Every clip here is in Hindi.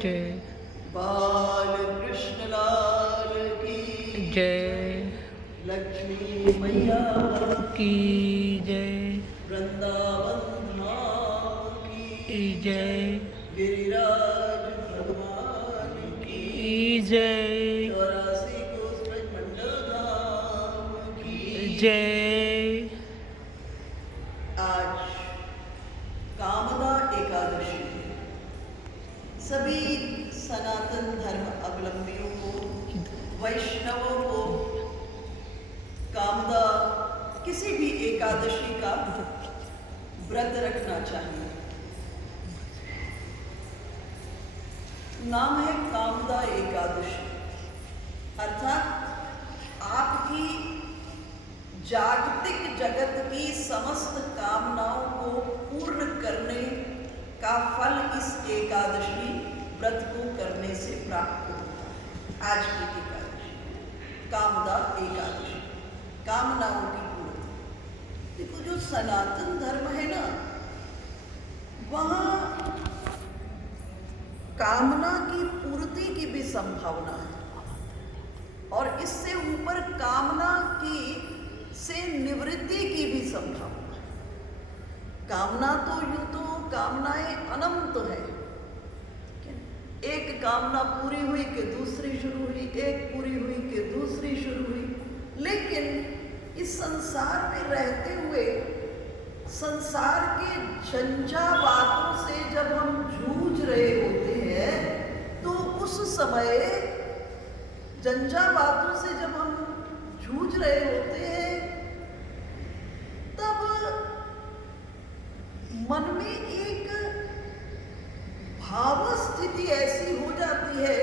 जय बाल कृष्ण लाल की जय लक्ष्मी मैया की जय वृंदावन धाम की जय गिरिराज भगवान की जय 84 कोस ब्रजमंडल धाम की जय। आज कामदा एकादशी सभी सनातन धर्म अवलंबियों को, वैष्णवों को कामदा किसी भी एकादशी का व्रत रखना चाहिए। नाम है कामदा एकादशी, अर्थात आपकी जागतिक जगत की समस्त कामनाओं को पूर्ण करने का फल इस एकादशी व्रत को करने से प्राप्त होता है। आज की एकादशी कामदा एकादशी, कामनाओं की पूर्ति। देखो, जो सनातन धर्म है ना, वहाँ कामना की पूर्ति की भी संभावना है और इससे ऊपर कामना की से निवृत्ति की भी संभावना है। कामना तो यूं तो कामनाएं अनंत है, एक कामना पूरी हुई कि दूसरी शुरू हुई, एक पूरी हुई कि दूसरी शुरू हुई। लेकिन इस संसार में रहते हुए संसार के झंझावातों से जब हम जूझ रहे होते हैं तो उस समय झंझावातों से जब हम जूझ रहे होते हैं तब मन में एक भाव स्थिति ऐसी हो जाती है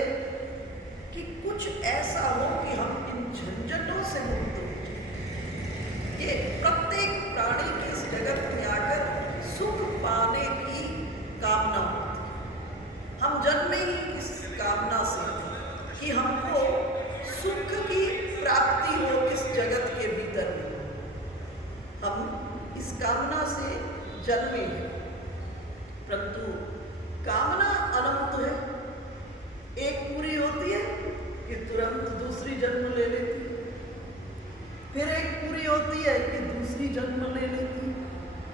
कि कुछ ऐसा हो कि हम इन झंझटों से मुक्त हो जाएं। ये प्रत्येक प्राणी के इस जगत में आकर सुख पाने की कामना होती है। हम जन्मे ही इस कामना से कि हमको सुख की प्राप्ति हो इस जगत के भीतर में, हम इस कामना से जन्मे हैं। परंतु कामना अनंत है, एक पूरी होती है कि तुरंत दूसरी जन्म ले लेती है, फिर एक पूरी होती है कि दूसरी जन्म ले लेती है।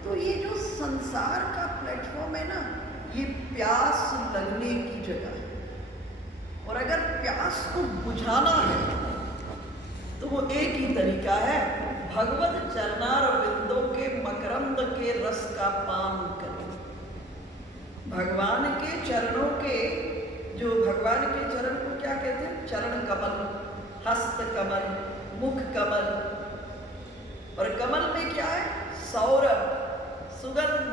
तो ये जो संसार का प्लेटफॉर्म है ना, ये प्यास लगने की जगह है और अगर प्यास को बुझाना है तो वो एक ही तरीका है, भगवत चरणार बिंदों के मकरंद के रस का पान करें। भगवान के चरणों के, जो भगवान के चरण को क्या कहते हैं? चरण कमल, हस्त कमल, मुख कमल, और कमल में क्या है? सौरभ, सुगंध।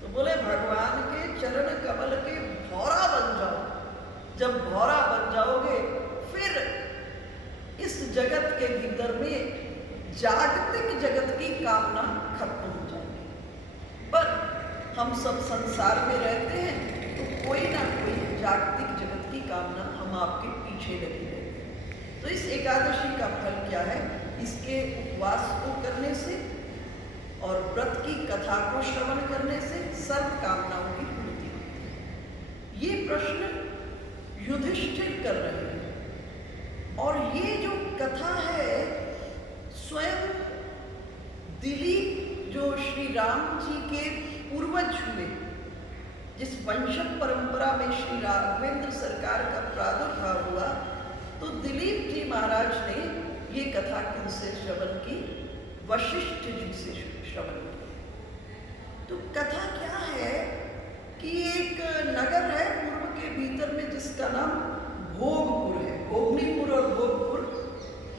तो बोले भगवान के चरण कमल के भौरा बन जाओ। जब भौरा बन जाओगे फिर इस जगत के भीतर में जागतिक जगत की कामना खत्म हो जाएगी। पर हम सब संसार में रहते हैं तो कोई ना कोई जागतिक जगत की कामना हम आपके पीछे लगी रहती है। तो इस एकादशी का फल क्या है? इसके उपवास को करने से और व्रत की कथा को श्रवण करने से सर्व कामनाओं की पूर्ति होती है। ये प्रश्न युधिष्ठिर कर रहे हैं और ये जो कथा है स्वयं दिलीप, जो श्री राम जी के पूर्वज हुए, जिस वंश परंपरा में श्री राघवेंद्र सरकार का प्रादुर्भाव हुआ, तो दिलीप जी महाराज ने ये कथा किनसे श्रवण की? वशिष्ठ जी से श्रवण की। तो कथा क्या है कि एक नगर है पूर्व के भीतर में जिसका नाम भोगपुर है। भोगनीपुर और भोगपुर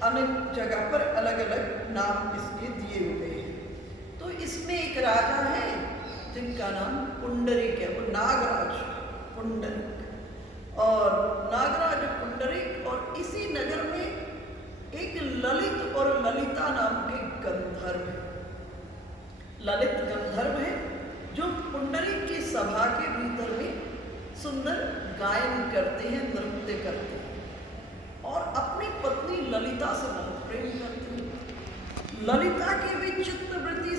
अनेक जगह पर अलग अलग नाम इसके दिए हुए हैं। तो इसमें एक राजा है जिनका नाम पुंडरीक है, वो नागराज पुंडरीक, और नागराज पुंडरीक, और इसी नगर में एक ललित और ललिता नाम के गंधर्व है। ललित गंधर्व है जो पुंडरीक की सभा के भीतर में सुंदर गायन करते हैं, नृत्य करते हैं और अपनी पत्नी ललिता से बहुत प्रेम करते हैं। ललिता की भी चित्तवृत्ति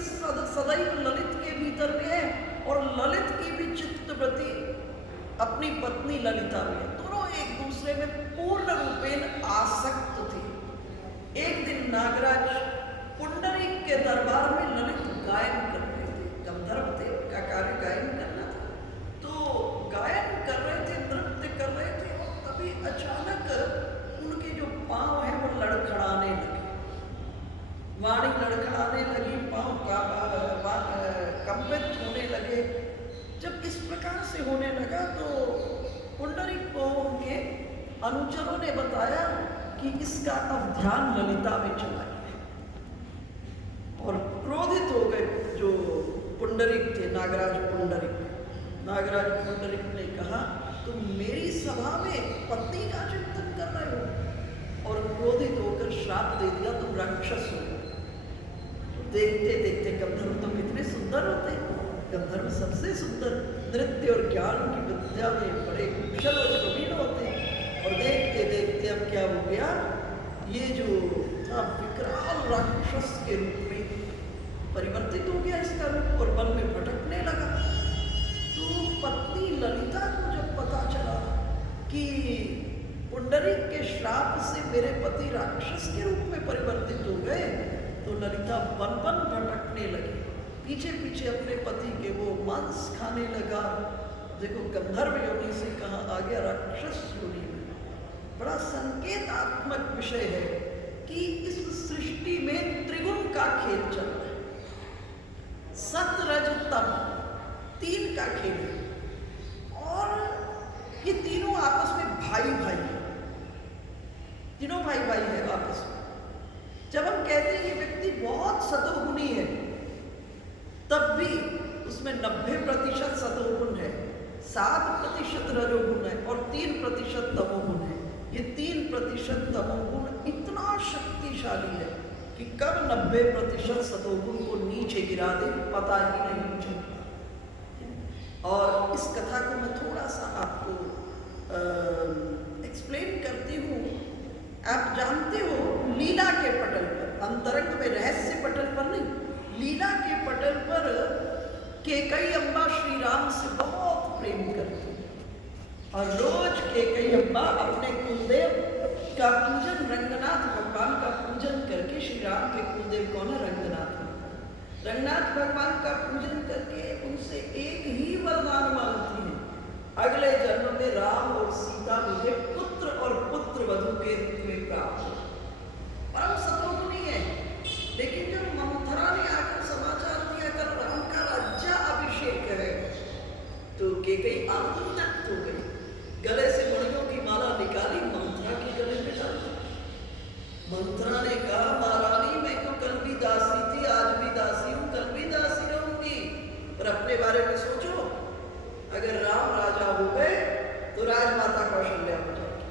सदैव ललित के भीतर में है और ललित की भी चित्तवृत्ति अपनी पत्नी ललिता में, दोनों एक दूसरे में पूर्ण रूपेण आसक्त थे। एक दिन नागराज पुंडरीक के दरबार में ललित गायन कर रहे थे। गंधर्व थे, उनका कार्य गायन करना था, तो गायन कर रहे थे, नृत्य कर रहे थे, और तभी अचानक उनके जो पांव हैं वो लड़खड़ाने लगे, वाणी लड़खड़ाने लगी, पांव कंपित होने लगे। जब इस प्रकार से होने लगा तो पुंडरीक को उनके अनुचरों ने बताया कि इसका अब ध्यान ललिता में चला गया, और क्रोधित हो गए जो पुंडरीक थे, नागराज पुंडरीक। नागराज पुंडरीक ने कहा, तुम मेरी सभा में पत्नी का चिंतन कर रहे हो, और क्रोधित होकर श्राप दे दिया, तुम राक्षस हो। देखते देखते गंधर्व तो कितने सुंदर होते हैं, गंधर्व सबसे सुंदर, नृत्य और ज्ञान की विद्या में बड़े कुशल और प्रवीण होते हैं। और देखते देखते अब क्या हो गया, ये जो था विकराल राक्षस के रूप में परिवर्तित हो गया इसका रूप, और वन में भटकने लगा। तो पत्नी ललिता को जब पता चला कि पुंडरीक के श्राप से मेरे पति राक्षस के रूप में परिवर्तित हो गए, तो ललिता वन वन भटकने लगी, पीछे पीछे अपने पति के वो मांस खाने लगा। देखो गंधर्व योनि से कहाँ आ गया राक्षस योनि में। बड़ा संकेतात्मक विषय है कि इस सृष्टि में त्रिगुण का खेल चल रहा है, सत रज तम, तीन का खेल है, और ये तीनों आपस में भाई भाई है, तीनों भाई भाई है आपस में। जब हम कहते हैं ये व्यक्ति बहुत सतोगुणी है, तब भी उसमें 90% सतोगुण है, 7% रजोगुण है, और 3% तमोगुण है। ये 3% तमोगुण इतना शक्तिशाली है कि कब 90% सतोगुण को नीचे गिरा दे पता ही नहीं चलता। और इस कथा को मैं थोड़ा सा आपको एक्सप्लेन करती हूँ। आप जानते हो लीला के पटल पर, अंतरंग में रहस्य पटल पर नहीं, लीला के पटल पर केकई अम्बा श्री राम से बहुत प्रेम करती है, और रोज केकई अम्बा अपने कुलदेव का पूजन, रंगनाथ भगवान का पूजन करके, श्री राम के कुलदेव कौन है? रंगनाथ। रंगनाथ भगवान का पूजन करके उनसे एक ही वरदान मांगती है, अगले जन्म में राम और सीता मुझे पुत्र और पुत्र वधु के रूप में प्राप्त हो। परम सतोगुणी है, लेकिन जब मंथरा ने आकर समाचार दिया कर राम का राज्याभिषेक है, तो केकई आनंदित हो गई, गले से मणियों की माला निकाली, मंथरा के गले में डाल दी। मंथरा ने कहा, महारानी मैं तो कल भी दासी थी, आज भी दासी हूँ, कल भी दासी रहूंगी, पर अपने बारे में सोचो, अगर राम राजा हो गए तो राजमाता कौशल्या हो जाएगी,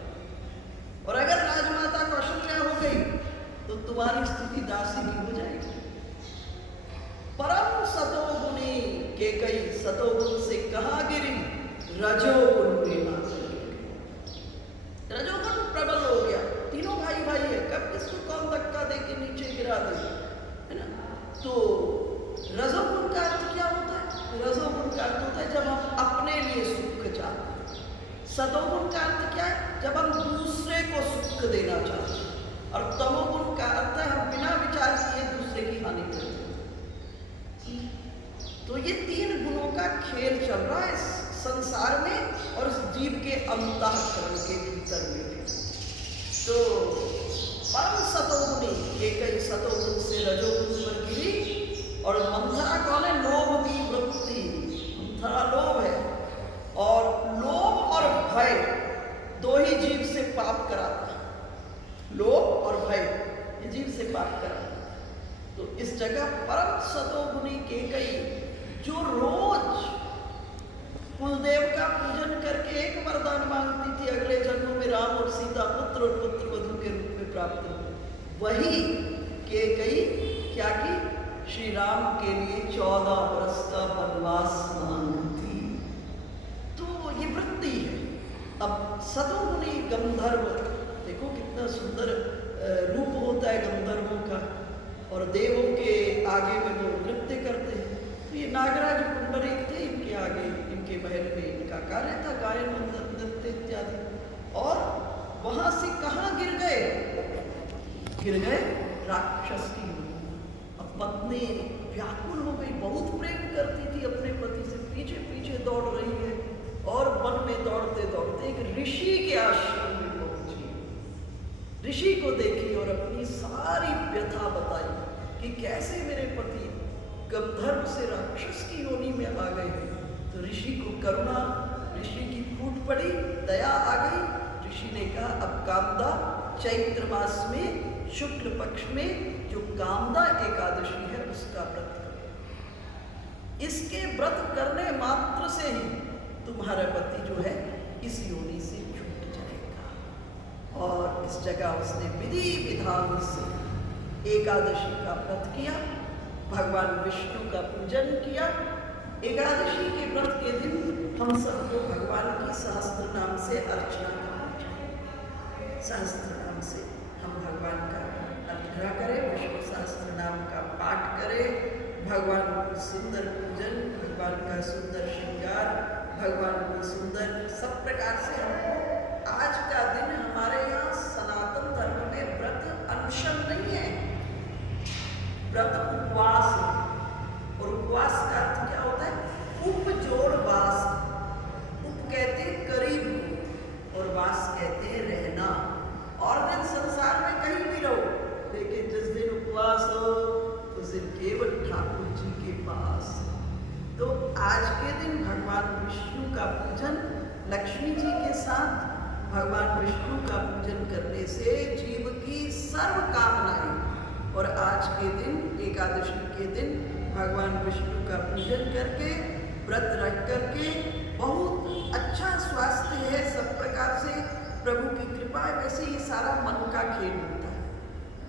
और अगर राजमाता कौशल्या हो गई तो तुम्हारी स्थिति दासी की हो जाएगी। परम सतोगुणी केकई सतोगुण से कहाँ गिरी? रजोगुण में माता गिरी। रजोगुण प्रबल हो गया, तीनों भाई भाई है, कब किसको कौन धक्का दे के नीचे गिरा दे, है ना। तो रजोगुण का अर्थ क्या होता है? रजोगुण का अर्थ होता है जब हम अपने लिए सुख चाहते हैं। सतोगुण का अर्थ क्या है? जब हम दूसरे को सुख देना चाहते हैं, और तमोगुण का अर्थ है हम बिना विचार किए दूसरे की हानि करते हैं। तो ये तीन गुणों का खेल चल रहा है इस संसार में और इस जीव के अंतःकरण के भीतर में। तो परम सतोगुणी केकई सतोगुण से रजोगुण पर गिरी, और मंथरा कौन है? लोभ की वृत्ति, मंथरा लोभ है, और लोभ और भय दो ही जीव से पाप कराता है, लोभ और भय ये जीव से पाप कराता है। तो इस जगह परम सतोगुणी केकई जो रोज कुलदेव का पूजन करके एक वरदान मांगती थी, अगले जन्म में राम और सीता पुत्र और पुत्र वधु के रूप में प्राप्त हो, वही केकई क्या की? श्री राम के लिए 14 वर्ष का वनवास मांगती। तो ये वृत्ति है। अब सतोगुणी गंधर्व, देखो कितना सुंदर रूप होता है गंधर्वों का, और देवों के आगे में वो नृत्य करते हैं। तो ये नागराज पुंडरीक थे, इनके आगे के महल में इनका कार्य था, गायन नृत्य इत्यादि। और वहां से कहाँ गिर गए? गिर गए राक्षस की योनि। अब पत्नी व्याकुल हो गई, बहुत प्रेम करती थी अपने पति से, पीछे पीछे दौड़ रही है और वन में दौड़ते दौड़ते एक ऋषि के आश्रम में पहुंची। ऋषि को देखी और अपनी सारी व्यथा बताई कि कैसे मेरे पति गंधर्व से राक्षस की योनि में आ गए हैं। तो ऋषि को करुणा, ऋषि की फूट पड़ी, दया आ गई। ऋषि ने कहा अब कामदा चैत्र मास में शुक्ल पक्ष में जो कामदा एकादशी है उसका व्रत करो। इसके व्रत करने मात्र से ही तुम्हारा पति जो है इस योनि से छूट जाएगा। और इस जगह उसने विधि विधान से एकादशी का व्रत किया, भगवान विष्णु का पूजन किया। एकादशी के व्रत के दिन हम सबको भगवान की सहस्त्र नाम से अर्चना करनी चाहिए। सहस्त्र नाम से हम भगवान का अनुग्रह करें, विष्णु सहस्त्र नाम का पाठ करें, भगवान को सुंदर पूजन, भगवान का सुंदर श्रृंगार, भगवान को सुंदर सब प्रकार से हमको। आज का दिन हमारे यहाँ सनातन धर्म में व्रत अनशन नहीं है, व्रत उपवास है। और उपवास का अर्थ क्या होता है? उप जोड़ वास। उप कहते हैं करीब को और वास कहते हैं रहना। और दिन संसार में कहीं भी रहो, लेकिन जिस दिन उपवास हो उस दिन केवल ठाकुर जी के पास। तो आज के दिन भगवान विष्णु का पूजन, लक्ष्मी जी के साथ भगवान विष्णु का पूजन करने से जीव की सर्व कामनाएं। और आज के दिन एकादशी के दिन भगवान विष्णु का पूजन करके, व्रत रख करके बहुत अच्छा स्वास्थ्य है, सब प्रकार से प्रभु की कृपा है। वैसे ये सारा मन का खेल होता है,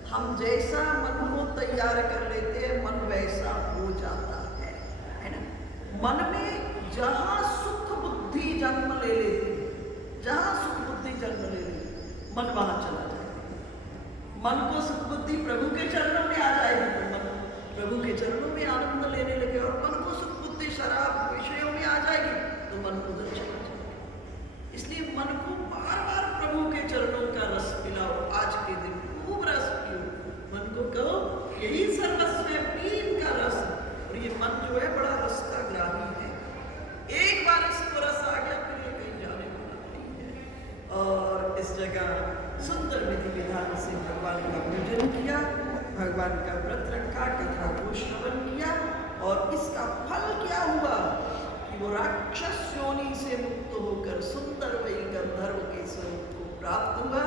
हम जैसा मन को तैयार कर लेते हैं मन वैसा हो जाता है ना। मन में जहाँ सुख बुद्धि जन्म ले लेती है, जहाँ सुख बुद्धि जन्म ले लेती मन वहाँ चला जाएगा। मन को सुख बुद्धि प्रभु के चरणों में आ जाएगी तो मन प्रभु के चरणों में आनंद लेने लगे। और मन को सुख बुद्धि शराब विषयों में आ जाएगी तो मन उधर चला जाएगा। इसलिए मन को बार बार प्रभु के चरणों का रस पिलाओ। आज के दिन खूब रस पियो, मन को कहो यही सर्वस्व है, पीन का रस। और ये मन जो है बड़ा रस का ग्राही है, एक बार इसको रस आ गया फिर ये कहीं जाने वाला नहीं है। और इस जगह सुंदर विधि विधान से भगवान का पूजन किया, भगवान का व्रत रखा, कथा को श्रवण किया। और इसका फल क्या हुआ कि वो राक्षस योनि से मुक्त होकर सुंदर वही गंधर्व के स्वरूप को प्राप्त हुआ।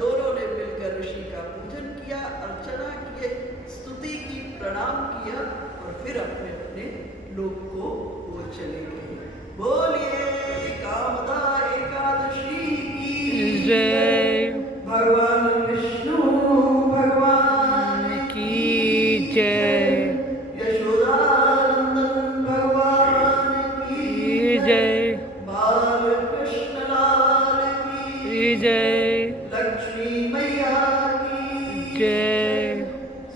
दोनों ने मिलकर ऋषि का पूजन किया, अर्चना किए, स्तुति की, प्रणाम किया और फिर अपने अपने लोक को वो चले गए। बोलिए कामदा एकादशी की जय, भगवान विष्णु भगवान की जय, यशोदानंदन भगवान की जय, बाल कृष्ण लाल की जय, लक्ष्मी मैया की जय।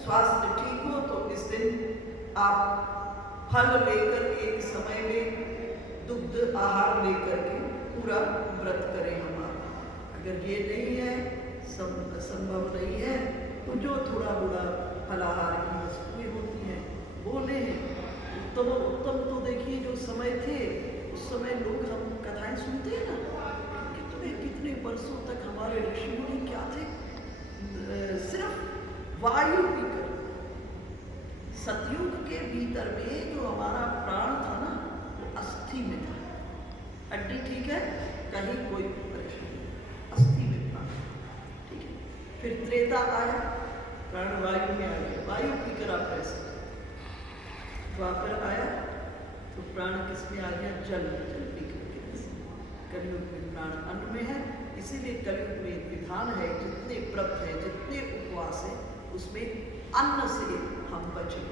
स्वास्थ्य ठीक हो तो इस दिन आप फल लेकर एक समय में दुग्ध आहार लेकर के पूरा व्रत करें हमारा। अगर ये नहीं है, संभव नहीं है, तो जो थोड़ा बड़ा फलाहार की वस्तुएं होती हैं वो लें। उत्तम तो देखिए जो समय थे उस समय लोग हम कथाएं सुनते हैं ना, कितने वर्षों तक हमारे ऋषि मुनि क्या थे, सिर्फ वायु पीकर। सतयुग के भीतर में जो हमारा प्राण था ना वो अस्थि में था, हड्डी ठीक है, कहीं कोई परेशानी, अस्थि में प्राण ठीक है। फिर त्रेता आया, प्राण वायु में आ गया, वायु पीकर आप रह सकते। द्वापर आया तो प्राण किस में आ गया, जल पीकर के। कलयुग में प्राण अन्न में है, इसीलिए कलयुग में एक विधान है, जितने व्रत है, जितने उपवास है, उसमें अन्न से हम बचें।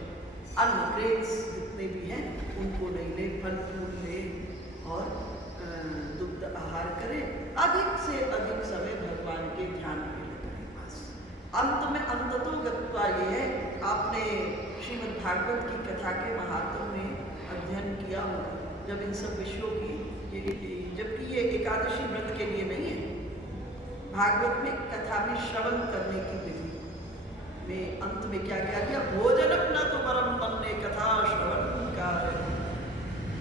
अन्न ग्रेन्स जितने भी हैं उनको नहीं ले, फल फूल ले और दुग्ध आहार करें। अधिक से अधिक समय भगवान के ध्यान में लगाएं। बस अंत में अंततो गत्वा ये है, आपने श्रीमद् भागवत की कथा के महात्म में अध्ययन किया होगा जब इन सब विषयों की जबकि ये एकादशी व्रत के लिए नहीं है। भागवत में कथा में श्रवण करने की विधि में अंत में क्या क्या किया, भोजनम न तो परम मन्ने कथा श्रवण कार्य।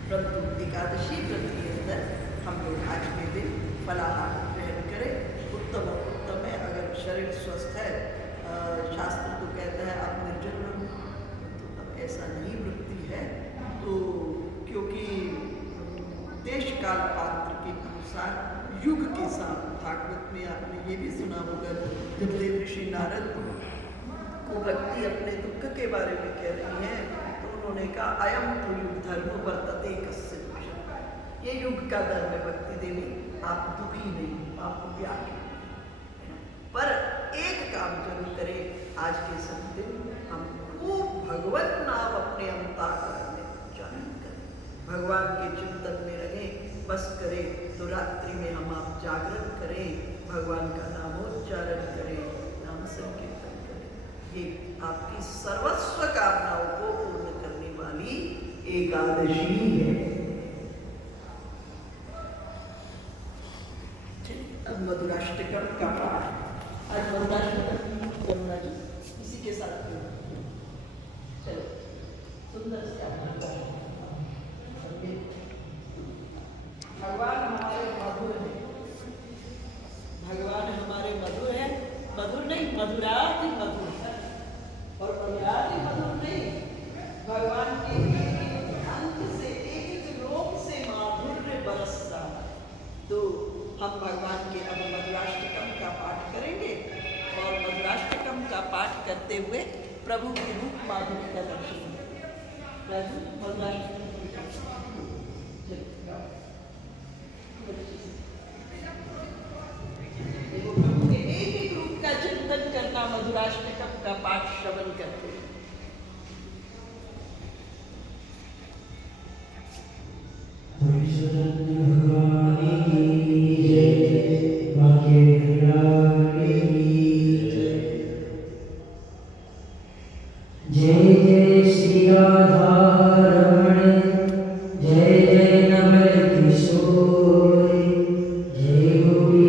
परंतु एकादशी व्रत के अंदर हम लोग आज के दिन फलाहार ग्रहण करें। उत्तम है। अगर शरीर स्वस्थ है, शास्त्र तो कहता है आप निर्जल रहो, तो अब ऐसा नहीं वृत्ति है। तो क्योंकि देश काल पात्र के अनुसार युग के साथ, भागवत में आपने ये भी सुना होगा, जब देव ऋषि नारद को भक्ति अपने दुख के बारे में कह रही है तो उन्होंने कहा अयम तो युग धर्म वर्तते कस्य दोषः। ये युग का धर्म है भक्ति देवी, आप दुखी नहीं, आप व्याख्या। पर एक काम जरूर करें, आज के सब दिन हम खूब भगवत नाम अपने अंतःकरण में उच्चारण करें, भगवान के चिंतन में रहें। बस करें तो रात्रि में हम आप जागरण करें, भगवान का नामोच्चारण करें, नाम संकीर्तन करें। ये आपकी सर्वस्व कामनाओं को पूर्ण करने वाली एकादशी है। अब मधुराष्टकम का पाठ, आज मधुराष्टकम करुणा जी इसी के साथ चलो सुंदर से भगवान हमारे मधुर है, भगवान हमारे मधुर है, मधुर नहीं मधुराति मधुर है, और मधुराति मधुर नहीं, भगवान के अंत से एक लोक से माधुर्य बरसता। तो हम भगवान के अब मधुराष्टकम का पाठ करेंगे और मधुराष्टकम का पाठ करते हुए प्रभु के रूप माधुर्य का दर्शन मधुराष्टकम प्रभु के एक एक रूप का चिंतन करना, मधुराष्टकम का पाठ श्रवण करते हैं। जय जय श्री राधारमण, जय जय नवल किशोर, जय गोपी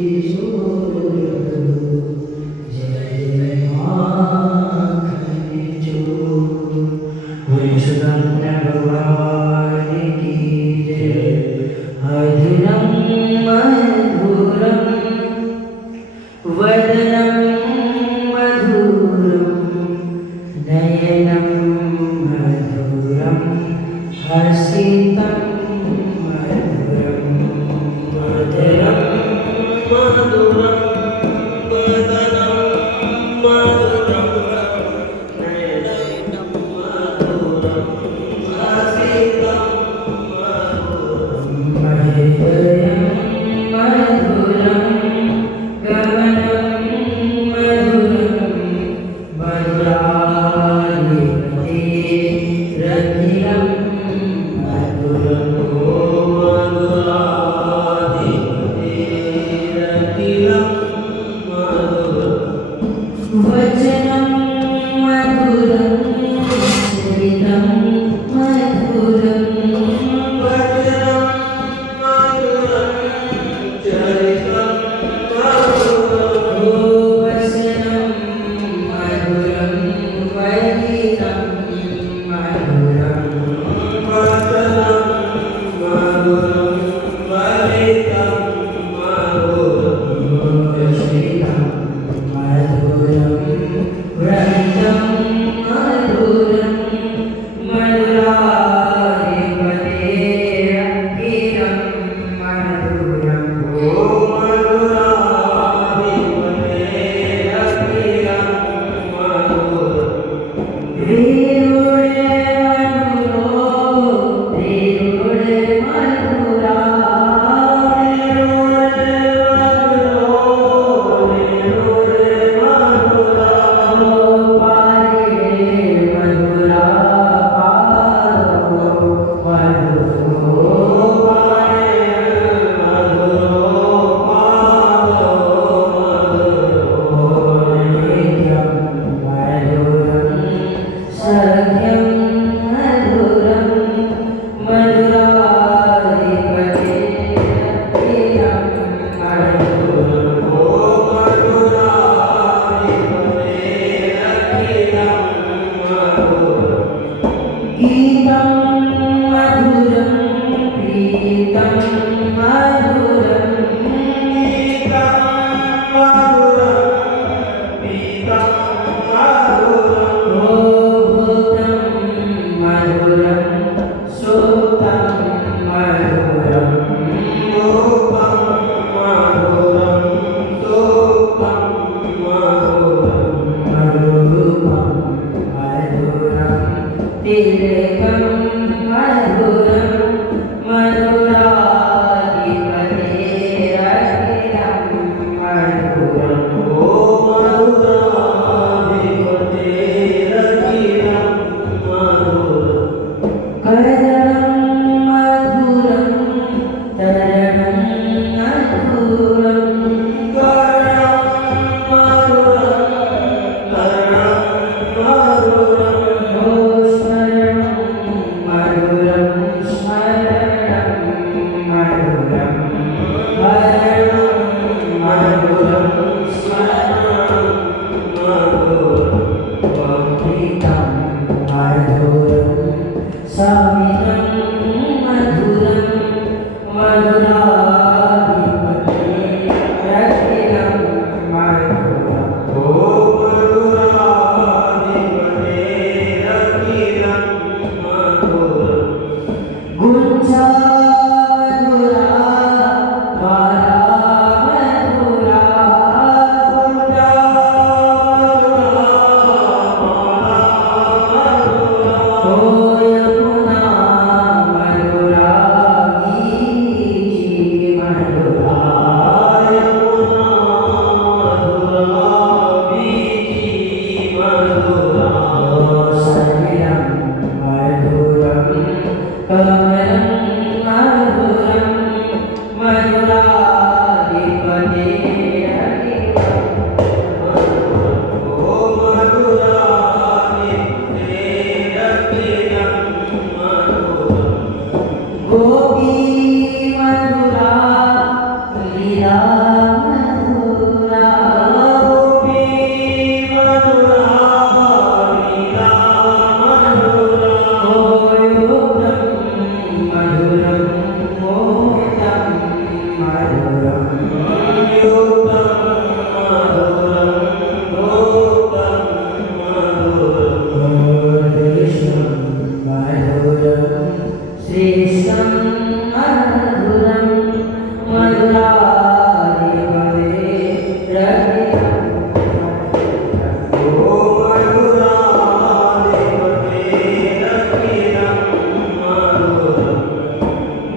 किशोर, जय जय माखन चोर। बोलिए सुदान भगवान की जय,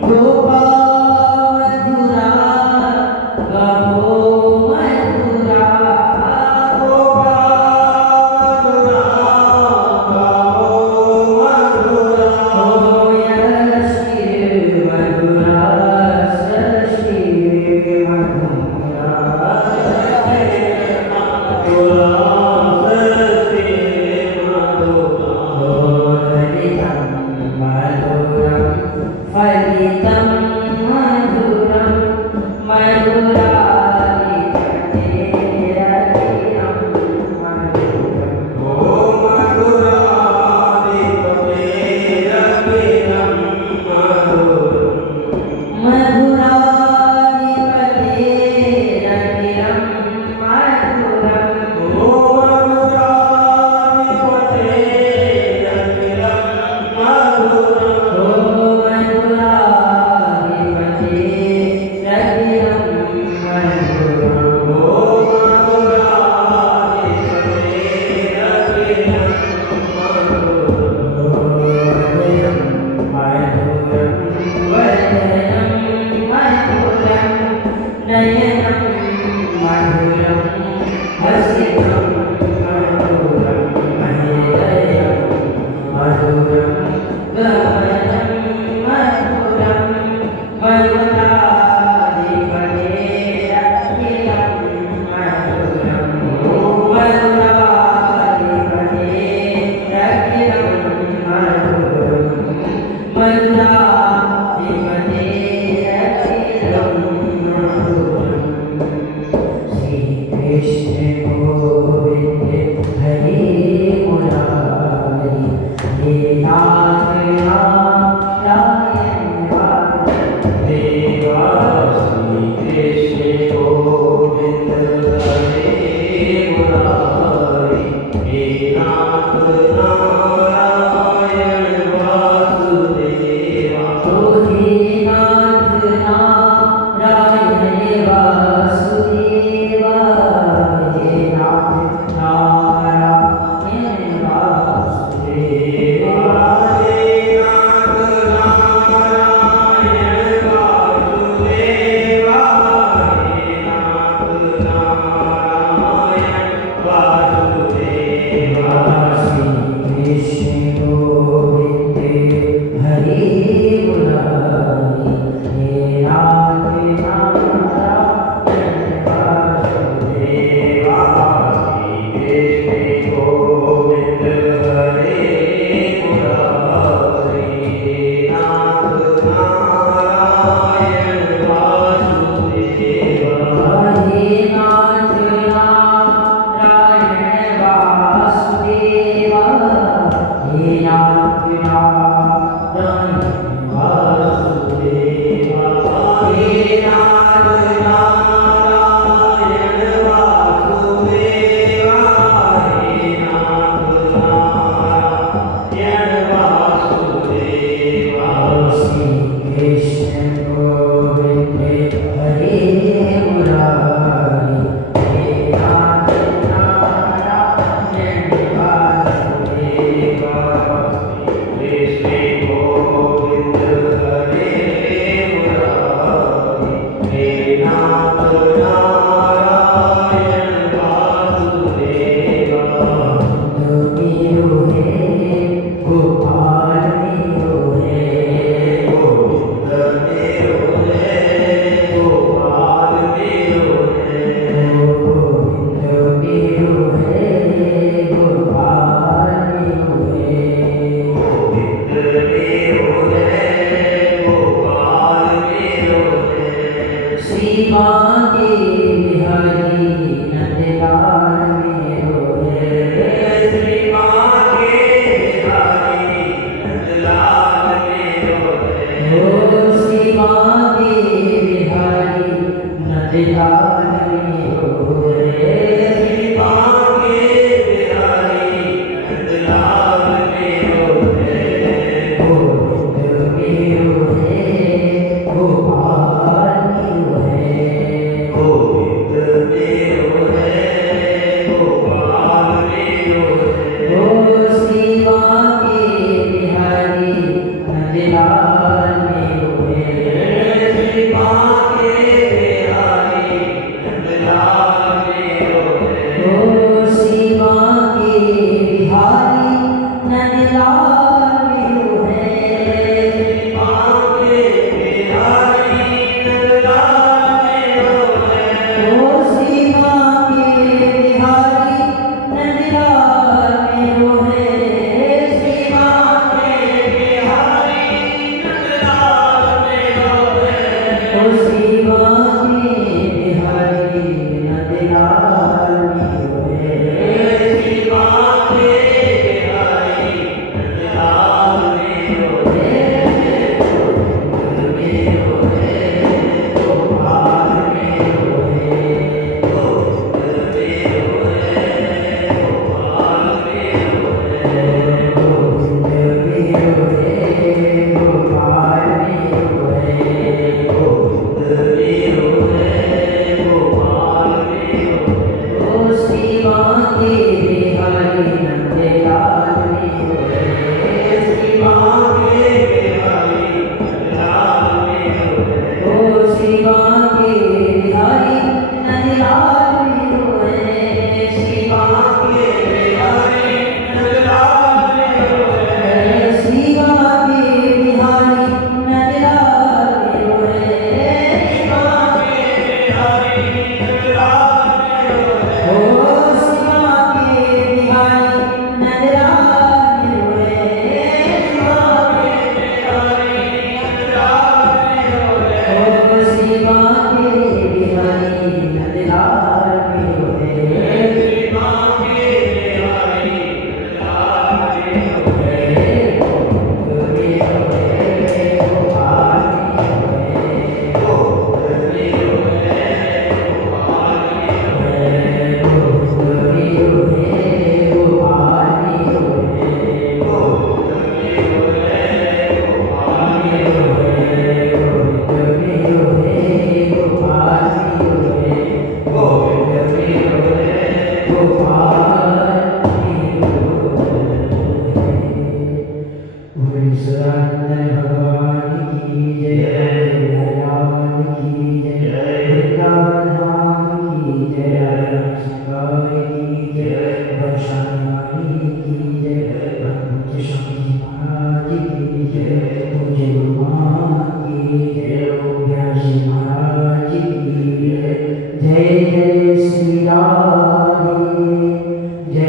गोपा मधुरा गाओ मधुरा गोपा मधुरा गाओ मधुरा शिव मधुरा शिव मधुरा फलितं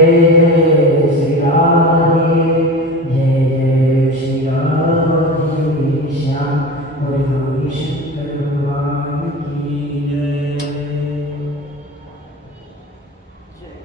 जय श्री राधे जय जय श्री राधे श्याम और गौरी शंकर भगवान की जय। जय